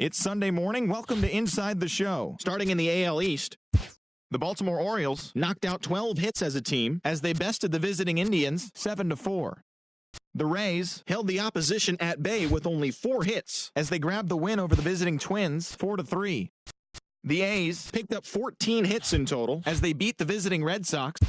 It's Sunday morning. Welcome to Inside the Show. Starting in the AL East, the Baltimore Orioles knocked out 12 hits as a team as they bested the visiting Indians 7-4. The Rays held the opposition at bay with only 4 hits as they grabbed the win over the visiting Twins 4-3. The A's picked up 14 hits in total as they beat the visiting Red Sox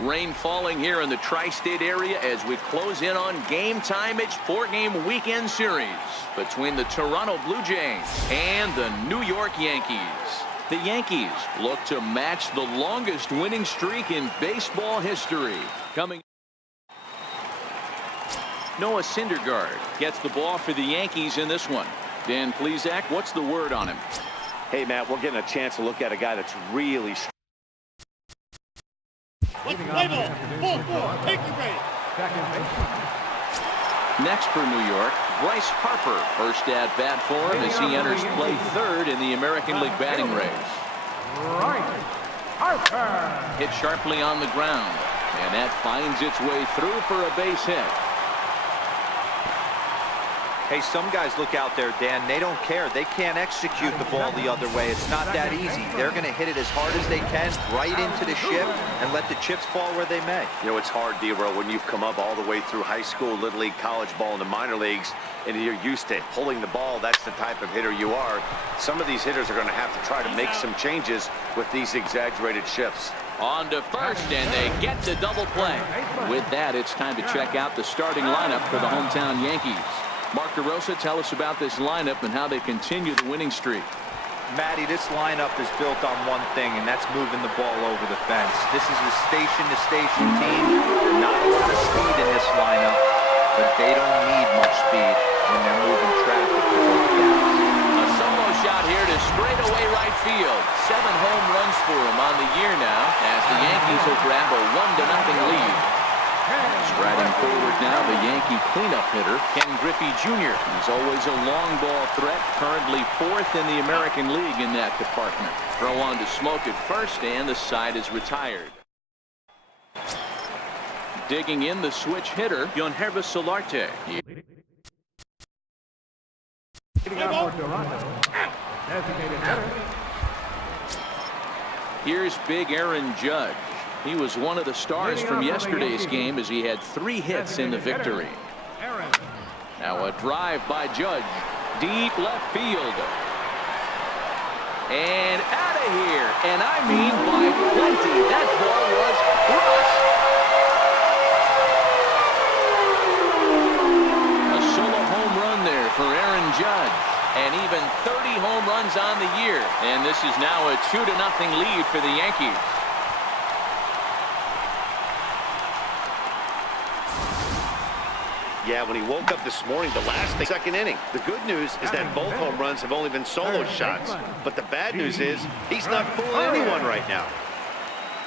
Rain falling here in the tri-state area as we close in on game time. It's 4-game weekend series between the Toronto Blue Jays and the New York Yankees. The Yankees look to match the longest winning streak in baseball history. Noah Syndergaard gets the ball for the Yankees in this one. Dan Plesac, what's the word on him? Hey, Matt, we're getting a chance to look at a guy that's really strong. Next for New York, Bryce Harper. First at bat for him as he enters play third in the American League batting race. Hit sharply on the ground, and that finds its way through for a base hit. Hey, some guys look out there, Dan, they don't care. They can't execute the ball the other way. It's not that easy. They're going to hit it as hard as they can, right into the ship, and let the chips fall where they may. You know, it's hard, D-Row, when you've come up all the way through high school, little league, college ball, and the minor leagues, and you're used to pulling the ball. That's the type of hitter you are. Some of these hitters are going to have to try to make some changes with these exaggerated shifts. On to first, and they get the double play. With that, it's time to check out the starting lineup for the hometown Yankees. Mark DeRosa, tell us about this lineup and how they continue the winning streak. Matty, this lineup is built on one thing, and that's moving the ball over the fence. This is a station-to-station team. Not a lot of speed in this lineup, but they don't need much speed when they're moving traffic to both guys. A solo shot here to straightaway right field. 7 home runs for him on the year now as the Yankees will grab a 1-0 lead. Striding forward now, the Yankee cleanup hitter, Ken Griffey Jr. He's always a long ball threat, currently 4th in the American League in that department. Throw on to Smoke at first, and the side is retired. Digging in the switch hitter, Yonhervis Solarte. Here's big Aaron Judge. He was one of the stars from yesterday's game as he had 3 hits in the victory. Now a drive by Judge. Deep left field. And out of here. And I mean by plenty. That ball was crushed. A solo home run there for Aaron is now a 2-0 lead for the Yankees. Yeah, when he woke up this morning, the last thing, second inning. The good news is that both home runs have only been solo shots. But the bad news is he's not fooling anyone right now.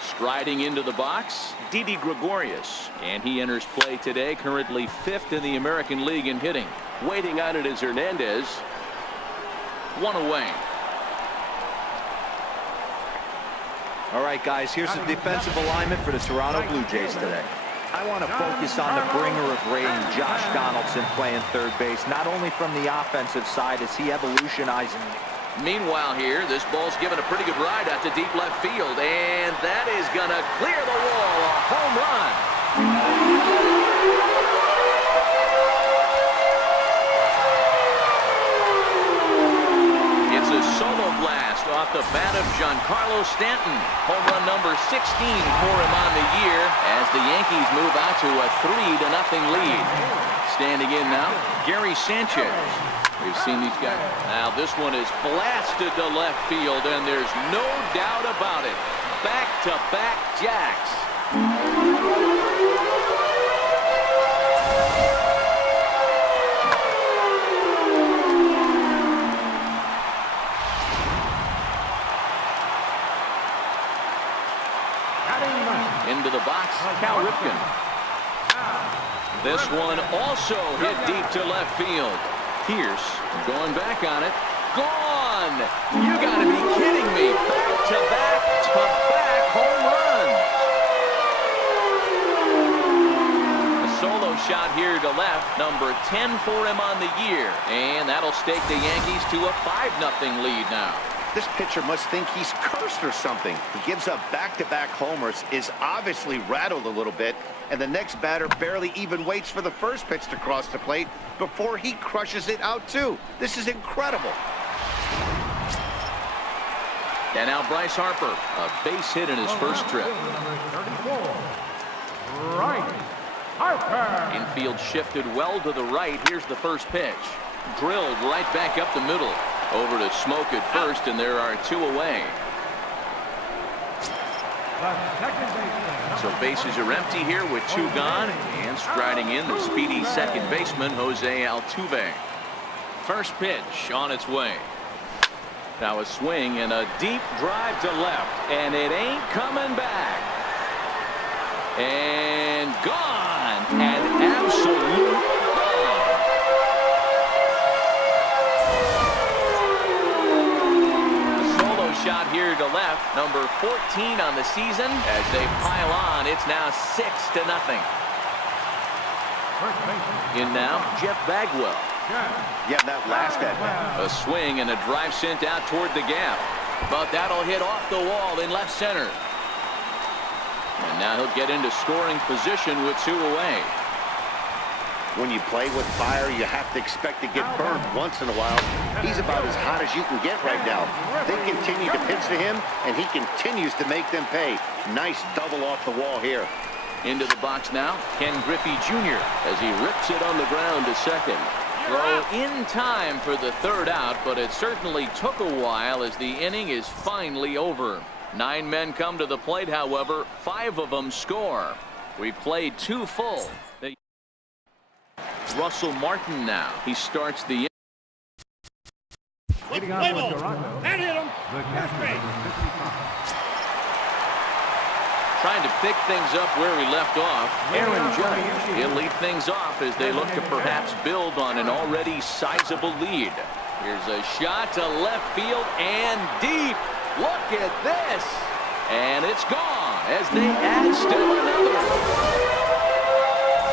Striding into the box, Didi Gregorius. And he enters play today, currently 5th in the American League in hitting. Waiting on it is Hernandez. One away. All right, guys, here's the defensive alignment for the Toronto Blue Jays today. I want to focus on the bringer of rain, Josh Donaldson, playing third base, not only from the offensive side as he evolutionizes. Meanwhile here, this ball's given a pretty good ride out to deep left field, and that is going to clear the wall. A home run. It's a solo blast off the bat of Giancarlo Stanton. Home run number 16 for him on the year as the Yankees move out to a 3-0 lead. Standing in now, Gary Sanchez. We've seen these guys. Now this one is blasted to left field, and there's no doubt about it. Back-to-back jacks. Into the box, Cal Ripken. This one also hit deep to left field. Pierce going back on it. Gone! You gotta be kidding me. Back-to-back home runs. A solo shot here to left. Number 10 for him on the year. And that'll stake the Yankees to a 5-0 lead now. This pitcher must think he's cursed or something. He gives up back-to-back homers, is obviously rattled a little bit, and the next batter barely even waits for the first pitch to cross the plate before he crushes it out too. This is incredible. And now Bryce Harper, a base hit in his first trip. Right. Harper. Infield shifted well to the right. Here's the first pitch. Drilled right back up the middle. Over to Smoke at first, and there are 2 away. So bases are empty here with 2 gone. And striding in, the speedy second baseman, Jose Altuve. First pitch on its way. Now a swing and a deep drive to left. And it ain't coming back. And gone. An absolute bomb. Shot here to left, number 14 on the season. As they pile on, it's now 6-0. In now, Jeff Bagwell. Yeah, that last at bat. A swing and a drive sent out toward the gap. But that'll hit off the wall in left center. And now he'll get into scoring position with 2 away. When you play with fire, you have to expect to get burned once in a while. He's about as hot as you can get right now. They continue to pitch to him, and he continues to make them pay. Nice double off the wall here. Into the box now, Ken Griffey Jr. as he rips it on the ground to second. Throw in time for the third out, but it certainly took a while as the inning is finally over. 9 men come to the plate, however, 5 of them score. We've played 2 full. Russell Martin now. He starts the Leading on for Toronto. And hit him. trying to pick things up where he left off. Aaron Judge, he'll lead things off as they look to perhaps build on an already sizable lead. Here's a shot to left field and deep. Look at this. And it's gone as they add still another.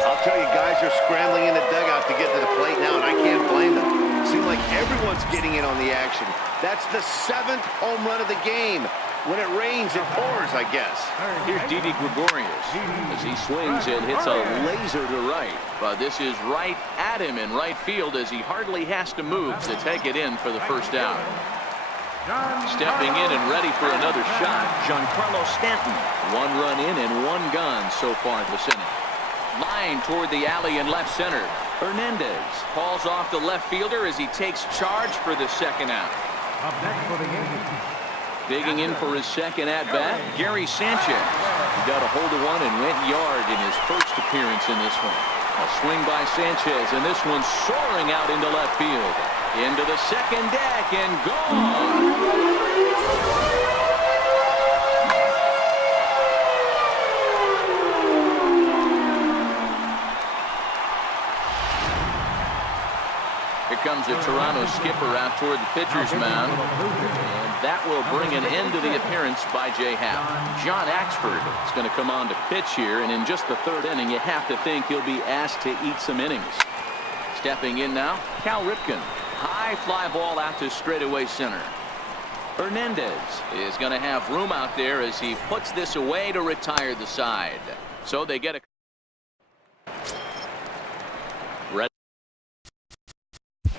I'll tell you, guys are scrambling in the dugout to get to the plate now, and I can't blame them. Seems like everyone's getting in on the action. That's the 7th home run of the game. When it rains, it pours, I guess. Here's Didi Gregorius as he swings and hits a laser to right. But this is right at him in right field as he hardly has to move to take it in for the first out. Stepping in and ready for another shot, Giancarlo Stanton. 1 run in and 1 gone so far this inning. Line toward the alley in left center. Hernandez calls off the left fielder as he takes charge for the second out. Up next for the Yankees, Digging in for his second at-bat, Gary Sanchez. He got a hold of one and went yard in his first appearance in this one. A swing by Sanchez, and this one's soaring out into left field. Into the second deck and gone. Here comes the Toronto skipper out toward the pitcher's mound. And that will bring an end to the appearance by Jay Happ. John Axford is going to come on to pitch here, and in just the third inning, you have to think he'll be asked to eat some innings. Stepping in now, Cal Ripken. High fly ball out to straightaway center. Hernandez is going to have room out there as he puts this away to retire the side. So they get a red.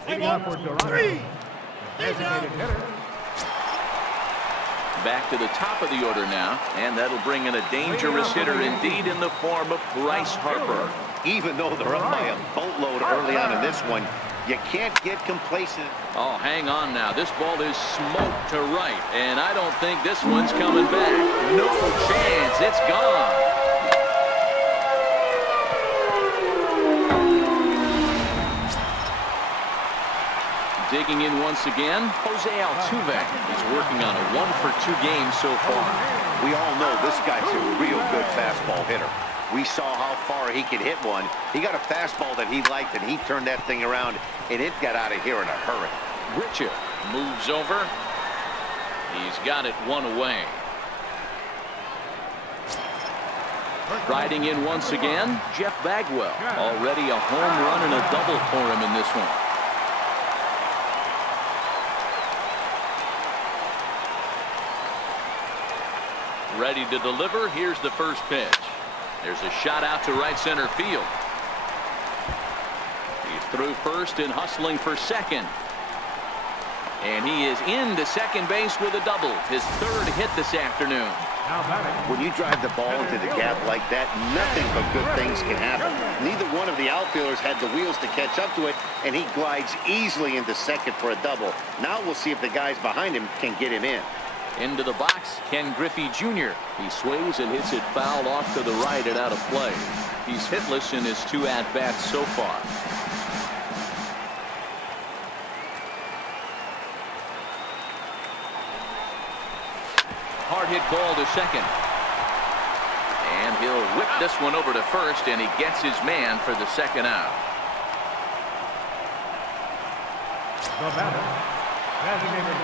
Leading off for Toronto. Designated hitter. Back to the top of the order now, and that'll bring in a dangerous hitter indeed in the form of Bryce Harper. Even though they're up by a boatload early on in this one, you can't get complacent. Oh, hang on now. This ball is smoked to right, and I don't think this one's coming back. No chance. It's gone. Digging in once again, Jose Altuve is working on a 1-for-2 game so far. We all know this guy's a real good fastball hitter. We saw how far he could hit one. He got a fastball that he liked, and he turned that thing around, and it got out of here in a hurry. Richard moves over. He's got it one away. Riding in once again, Jeff Bagwell. Already a home run and a double for him in this one. Ready to deliver. Here's the first pitch. There's a shot out to right center field. He's through first and hustling for second. And he is into second base with a double. His third hit this afternoon. When you drive the ball into the gap like that, nothing but good things can happen. Neither one of the outfielders had the wheels to catch up to it, and he glides easily into second for a double. Now we'll see if the guys behind him can get him in. Into the box, Ken Griffey Jr. He swings and hits it foul off to the right and out of play. He's hitless in his 2 at-bats so far. Hard hit ball to second. And he'll whip this one over to first, and he gets his man for the second out.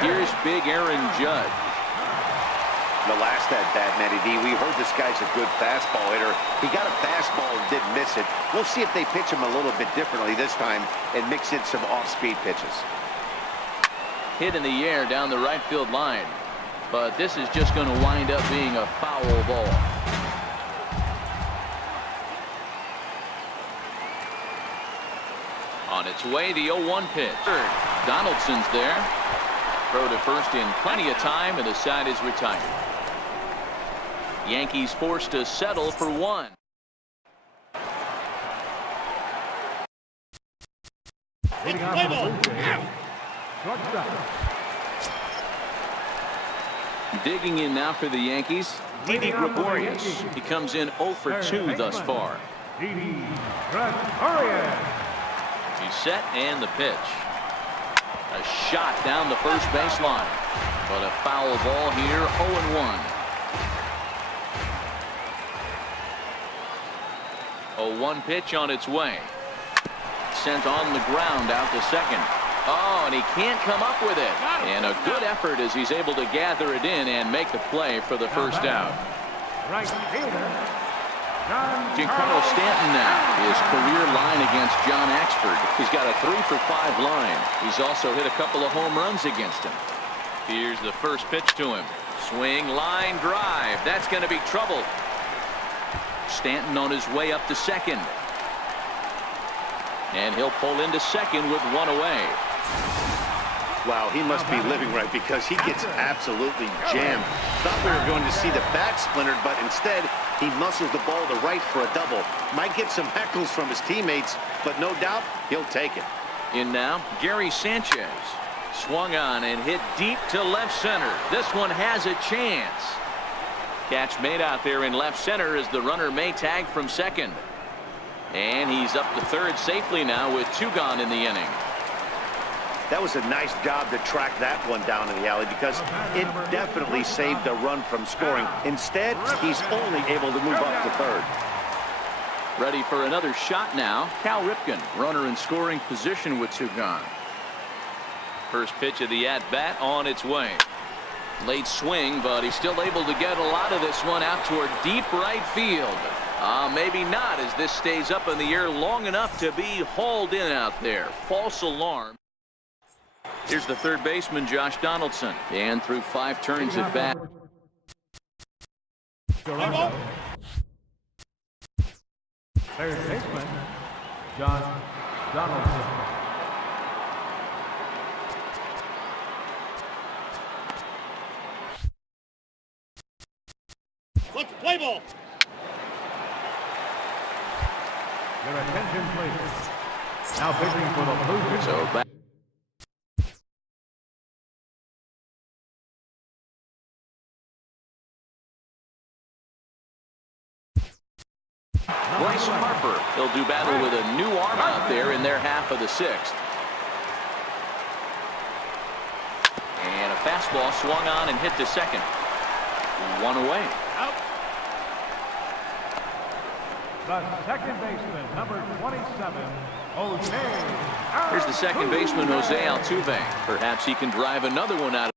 Here's big Aaron Judge. The last at-bat, Matty D, we heard this guy's a good fastball hitter. He got a fastball and didn't miss it. We'll see if they pitch him a little bit differently this time and mix in some off-speed pitches. Hit in the air down the right field line. But this is just going to wind up being a foul ball. On its way, the 0-1 pitch. Donaldson's there. Throw to first in plenty of time, and the side is retired. Yankees forced to settle for one. Digging in now for the Yankees, Didi Gregorius. He comes in 0 for 2 thus far. Didi Gregorius. He's set and the pitch. A shot down the first baseline. But a foul ball here, 0-1. 0-1 pitch on its way. Sent on the ground out to second. Oh, and he can't come up with it. And a good effort as he's able to gather it in and make the play for the first out. Right fielder. Giancarlo Stanton now. His career line against John Axford. He's got a 3-for-5 line. He's also hit a couple of home runs against him. Here's the first pitch to him. Swing, line, drive. That's going to be trouble. Stanton on his way up to second. And he'll pull into second with one away. Wow, he must be living right because he gets absolutely jammed. Thought we were going to see the bat splintered, but instead he muscles the ball to right for a double. Might get some heckles from his teammates, but no doubt he'll take it. In now, Gary Sanchez. Swung on and hit deep to left center. This one has a chance. Catch made out there in left center as the runner may tag from second. And he's up to third safely now with 2 gone in the inning. That was a nice job to track that one down in the alley because it definitely saved the run from scoring. Instead, he's only able to move up to third. Ready for another shot now. Cal Ripken, runner in scoring position with 2 gone. First pitch of the at-bat on its way. Late swing, but he's still able to get a lot of this one out toward deep right field. Maybe not, as this stays up in the air long enough to be hauled in out there. False alarm. Here's the third baseman, Josh Donaldson. And through 5 turns at bat. Third baseman, Josh Donaldson. Let's play ball. Your attention, please. Now pitching for the Blue Jays. So back. Bryce Harper. He'll do battle with a new arm out there in their half of the 6th. And a fastball swung on and hit to second. 1 away. Out. The second baseman, number 27, Jose. Here's the second baseman, Jose Altuve. Perhaps he can drive another one out.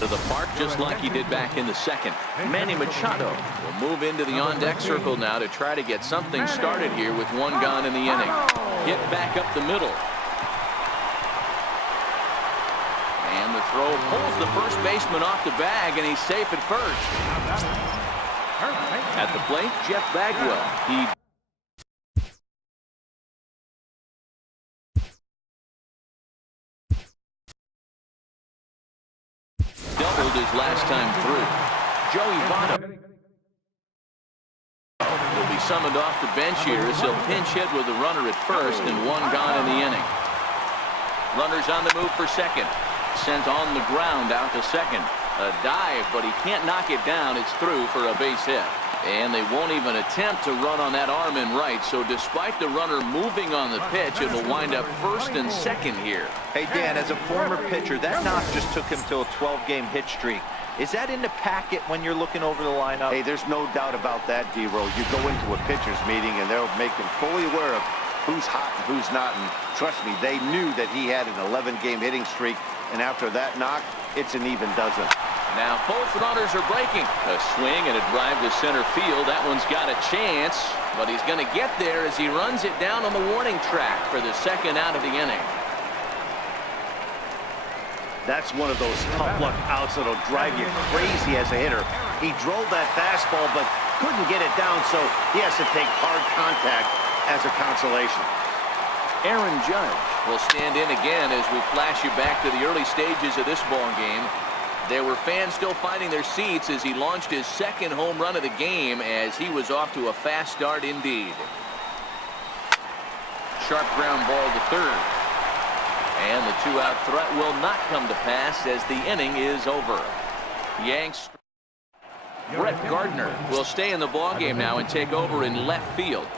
To the park just like he did back in the 2nd. Manny Machado will move into the on-deck circle now to try to get something started here with 1 gone in the inning. Hit back up the middle. And the throw pulls the first baseman off the bag, and he's safe at first. At the plate, Jeff Bagwell. He doubled his last time through. Joey Votto will be summoned off the bench here as he'll pinch hit with a runner at first and 1 gone in the inning. Runners on the move for second. Sent on the ground out to second. A dive, but he can't knock it down. It's through for a base hit. And they won't even attempt to run on that arm in right. So despite the runner moving on the pitch, it'll wind up first and second here. Hey, Dan, as a former pitcher, that knock just took him to a 12-game hit streak. Is that in the packet when you're looking over the lineup? Hey, there's no doubt about that, D-Roll. You go into a pitcher's meeting, and they'll make him fully aware of who's hot and who's not. And trust me, they knew that he had an 11-game hitting streak. And after that knock, it's an even dozen. Now both runners are breaking. A swing and a drive to center field. That one's got a chance, but he's going to get there as he runs it down on the warning track for the 2nd out of the inning. That's one of those tough luck outs that'll drive you crazy as a hitter. He drove that fastball, but couldn't get it down, so he has to take hard contact as a consolation. Aaron Judge will stand in again as we flash you back to the early stages of this ball game. There were fans still finding their seats as he launched his 2nd home run of the game as he was off to a fast start indeed. Sharp ground ball to third. And the 2-out threat will not come to pass as the inning is over. Yanks. Brett Gardner will stay in the ball game now and take over in left field.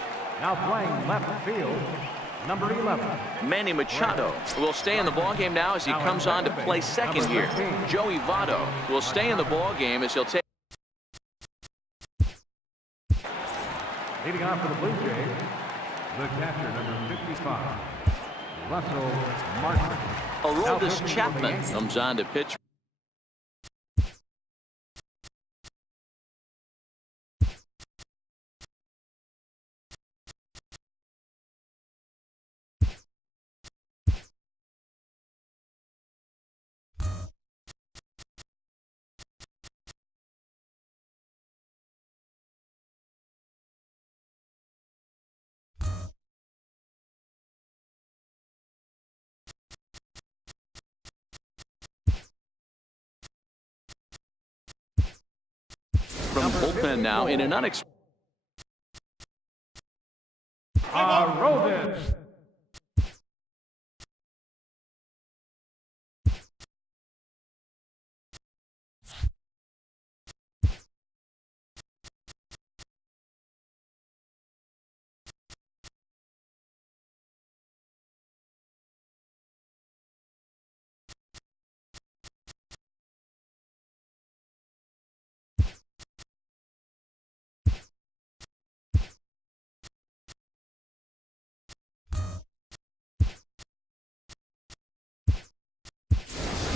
Now playing left field, number 11. Manny Machado will stay in the ball game now as he comes on to play second here. Joey Votto will stay in the ball game as he'll take. Leading off for the Blue Jays, the catcher, number 55, Russell Martin. Aroldis Chapman comes on to pitch. from the bullpen now in an unexpected. Rosen.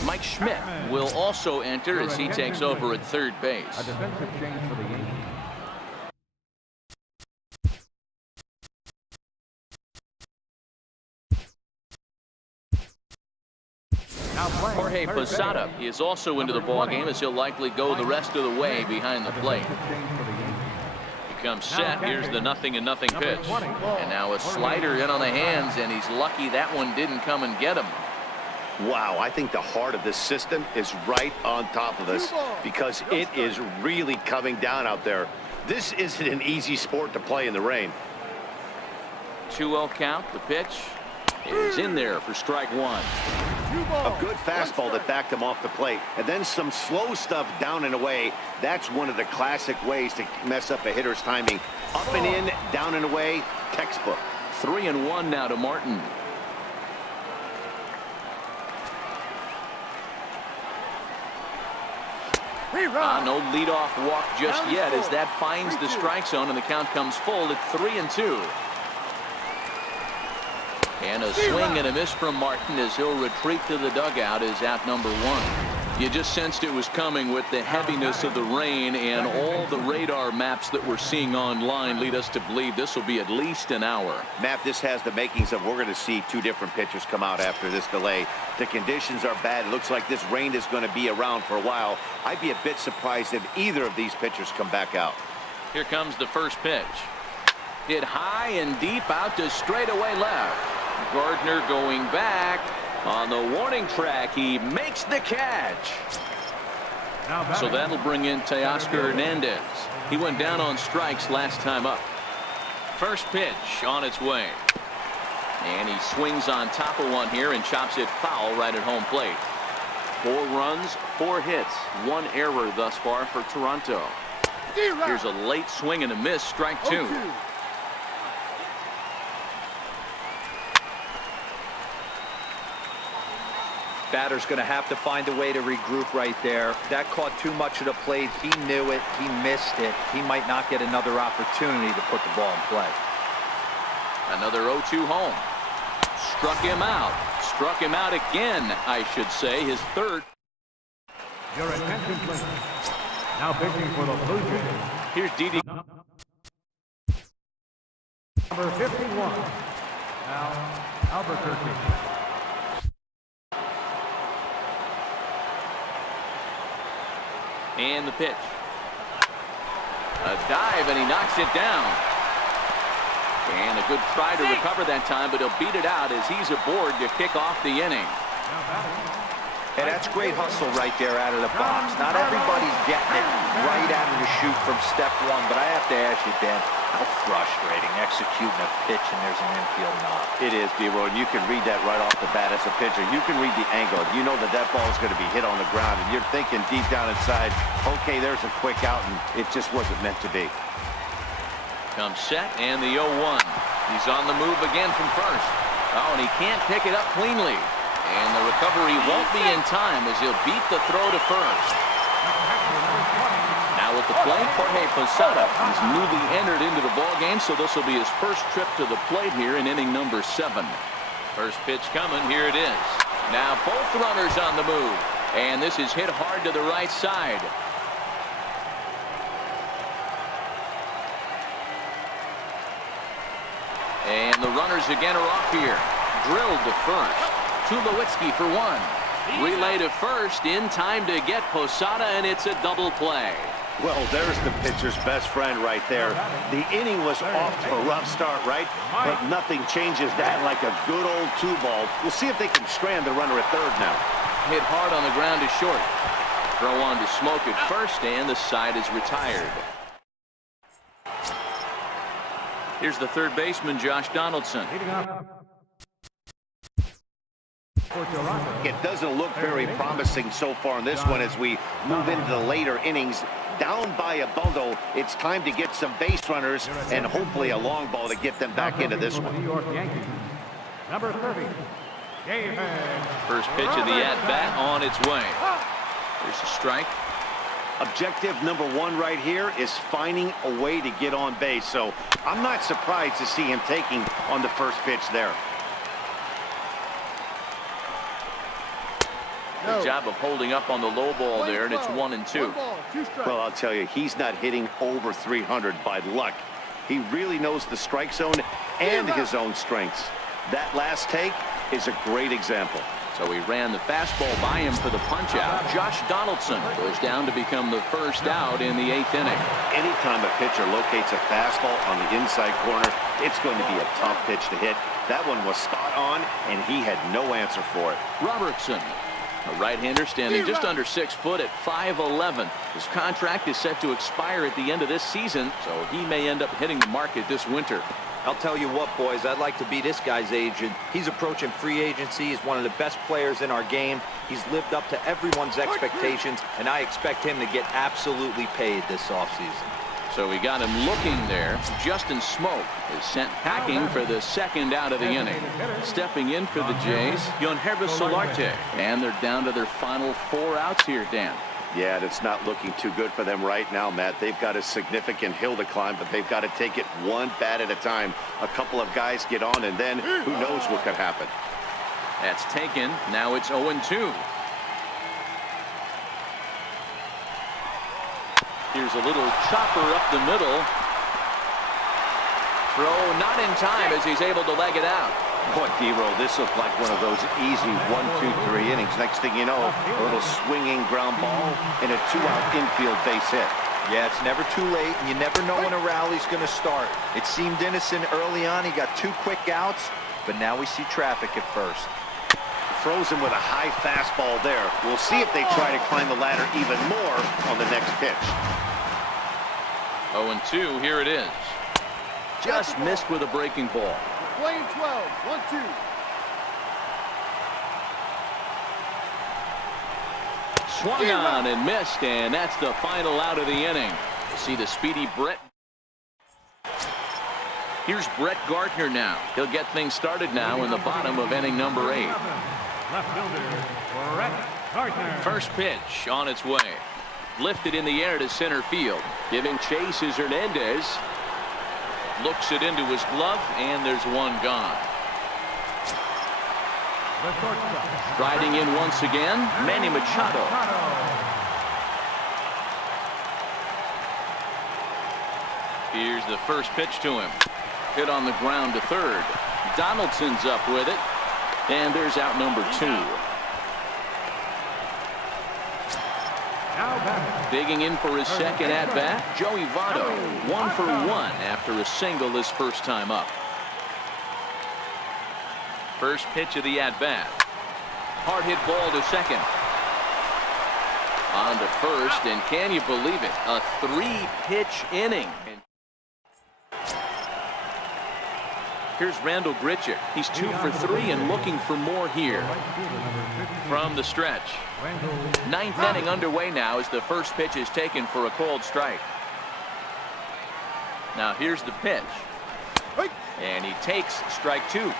Mike Schmidt will also enter as he takes over at third base. A defensive change for the Yankees. Jorge Posada is also into the ballgame as he'll likely go the rest of the way behind the plate. He comes set. Here's the 0-0 pitch. And now a slider in on the hands, and he's lucky that one didn't come and get him. Wow, I think the heart of this system is right on top of us because it is really coming down out there. This isn't an easy sport to play in the rain. 2-0 count. The pitch is in there for strike one. A good fastball that backed him off the plate, and then some slow stuff down and away. That's one of the classic ways to mess up a hitter's timing. Up and in, down and away, textbook. 3-1 now to Martin. No leadoff walk just yet as that finds the strike zone and the count comes full at 3-2. And a swing and a miss from Martin as he'll retreat to the dugout as out number one. You just sensed it was coming with the heaviness of the rain, and all the radar maps that we're seeing online lead us to believe this will be at least an hour. Matt, this has the makings of we're going to see two different pitchers come out after this delay. The conditions are bad. It looks like this rain is going to be around for a while. I'd be a bit surprised if either of these pitchers come back out. Here comes the first pitch. Hit high and deep out to straightaway left. Gardner going back on the warning track. He makes the catch. So that'll bring in Teoscar Hernandez. He went down on strikes last time up. First pitch on its way. And he swings on top of one here and chops it foul right at home plate. 4 runs, 4 hits, 1 error thus far for Toronto. Here's a late swing and a miss, strike 2. Batter's going to have to find a way to regroup right there. That caught too much of the plate. He knew it. He missed it. He might not get another opportunity to put the ball in play. Another 0-2 home. Struck him out. Struck him out again, I should say. His third. Your attention, please. Now pitching for the Blue Jays. Here's Didi. Number 51. Now, Albuquerque. And the pitch. A dive, and he knocks it down. And a good try to recover that time, but he'll beat it out as he's aboard to kick off the inning. And that's great hustle right there out of the box. Not everybody's getting it right out of the chute from step one, but I have to ask you, Dan, how frustrating executing a pitch and there's an infield knock. It is, B-Roy, and you can read that right off the bat as a pitcher. You can read the angle. You know that that ball is going to be hit on the ground, and you're thinking deep down inside, okay, there's a quick out, and it just wasn't meant to be. Comes set, and the 0-1. He's on the move again from first. Oh, and he can't pick it up cleanly. And the recovery won't be in time as he'll beat the throw to first. Now at the plate, Jorge Posada. He's newly entered into the ballgame, so this will be his first trip to the plate here in inning number 7. First pitch coming. Here it is. Now both runners on the move. And this is hit hard to the right side. And the runners again are off here. Drilled to first. Tulowitzki for 1. Relay to first in time to get Posada, and it's a double play. Well, there's the pitcher's best friend right there. The inning was off to a rough start, right? But nothing changes that like a good old 2-ball. We'll see if they can strand the runner at third now. Hit hard on the ground to short. Throw on to Smoke at first, and the side is retired. Here's the third baseman, Josh Donaldson. Leading off for Toronto. It doesn't look very promising so far in this one as we move into the later innings. Down by a bundle, it's time to get some base runners and hopefully a long ball to get them back into this one. New York Yankees. Number 30. First pitch of the at-bat on its way. There's a strike. Objective number one right here is finding a way to get on base. So I'm not surprised to see him taking on the first pitch there. Good job of holding up on the low ball there, and it's 1-2. Well, I'll tell you, he's not hitting over 300 by luck. He really knows the strike zone and his own strengths. That last take is a great example. So he ran the fastball by him for the punch-out. Josh Donaldson goes down to become the first out in the 8th inning. Anytime a pitcher locates a fastball on the inside corner, it's going to be a tough pitch to hit. That one was spot on, and he had no answer for it. Robertson, a right-hander standing just under 6 foot at 5'11". His contract is set to expire at the end of this season, so he may end up hitting the market this winter. I'll tell you what, boys, I'd like to be this guy's agent. He's approaching free agency. He's one of the best players in our game. He's lived up to everyone's expectations, and I expect him to get absolutely paid this offseason. So we got him looking there. Justin Smoke is sent packing for the second out of the inning. Stepping in for the Jays, Yonhervis Solarte. And they're down to their final 4 outs here, Dan. Yeah, and it's not looking too good for them right now, Matt. They've got a significant hill to climb, but they've got to take it one bat at a time. A couple of guys get on, and then who knows what could happen. That's taken. Now it's 0-2. Here's a little chopper up the middle. Throw not in time as he's able to leg it out. Boy, D-Roll, this looked like one of those easy 1-2-3 innings. Next thing you know, a little swinging ground ball and a 2-out infield base hit. Yeah, it's never too late, and you never know when a rally's going to start. It seemed innocent early on. He got 2 quick outs, but now we see traffic at first. Throws him with a high fastball there. We'll see if they try to climb the ladder even more on the next pitch. 0-2, here it is. Just missed with a breaking ball. Playing 12, 1-2. Swung on and missed, and that's the final out of the inning. See the speedy Brett. Here's Brett Gardner now. He'll get things started now in the bottom of inning number 8. Left fielder, Brett Gardner. First pitch on its way. Lifted in the air to center field. Giving chase is Hernandez. Looks it into his glove, and there's one gone. The shortstop. Riding in once again, Manny Machado. Here's the first pitch to him. Hit on the ground to third. Donaldson's up with it, and there's out number 2. Now back. Digging in for his second at-bat, Joey Votto, 1 for 1 after a single his first time up. First pitch of the at-bat. Hard hit ball to second. On to first, and can you believe it? A 3-pitch inning. Here's Randall Grichuk. He's 2 for 3 and looking for more here. From the stretch. 9th inning underway now as the first pitch is taken for a called strike. Now here's the pitch. And he takes strike 2.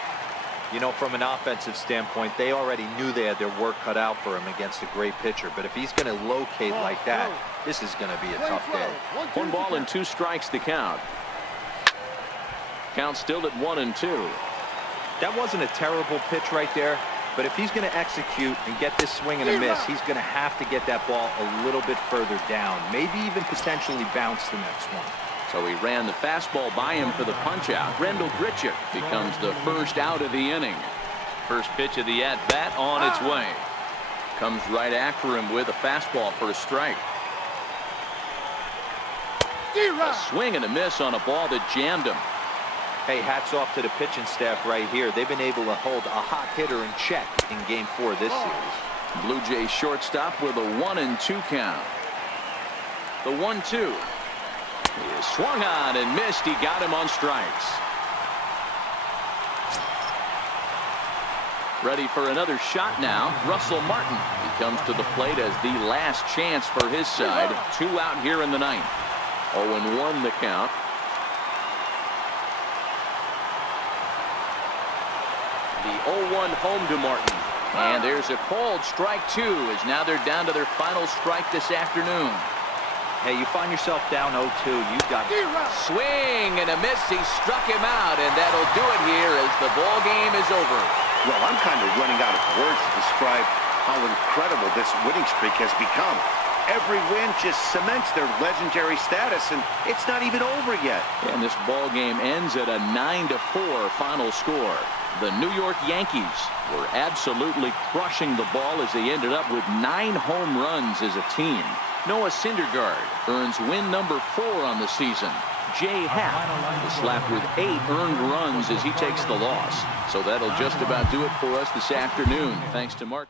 You know, from an offensive standpoint, they already knew they had their work cut out for him against a great pitcher. But if he's going to locate like that, this is going to be a tough day. 1 ball and 2 strikes to count. Count still at 1-2. That wasn't a terrible pitch right there, but if he's going to execute and get this swing and a miss, he's going to have to get that ball a little bit further down, maybe even potentially bounce the next one. So he ran the fastball by him for the punch-out. Randall Grichuk becomes the first out of the inning. First pitch of the at-bat on its way. Comes right after him with a fastball for a strike. A swing and a miss on a ball that jammed him. Hey, hats off to the pitching staff right here. They've been able to hold a hot hitter in check in Game 4 this series. Blue Jays shortstop with a 1-2 count. The 1-2 is swung on and missed. He got him on strikes. Ready for another shot now. Russell Martin. He comes to the plate as the last chance for his side. 2 out here in the ninth. 0-1 the count. The 0-1 home to Martin. And there's a called strike 2 as now they're down to their final strike this afternoon. Hey, you find yourself down 0-2. You've got swing and a miss. He struck him out, and that'll do it here as the ball game is over. Well, I'm kind of running out of words to describe how incredible this winning streak has become. Every win just cements their legendary status, and it's not even over yet. And this ball game ends at a 9-4 final score. The New York Yankees were absolutely crushing the ball as they ended up with 9 home runs as a team. Noah Syndergaard earns win number 4 on the season. Jay Happ is slapped with 8 earned runs as he takes the loss. So that'll just about do it for us this afternoon. Thanks to Mark.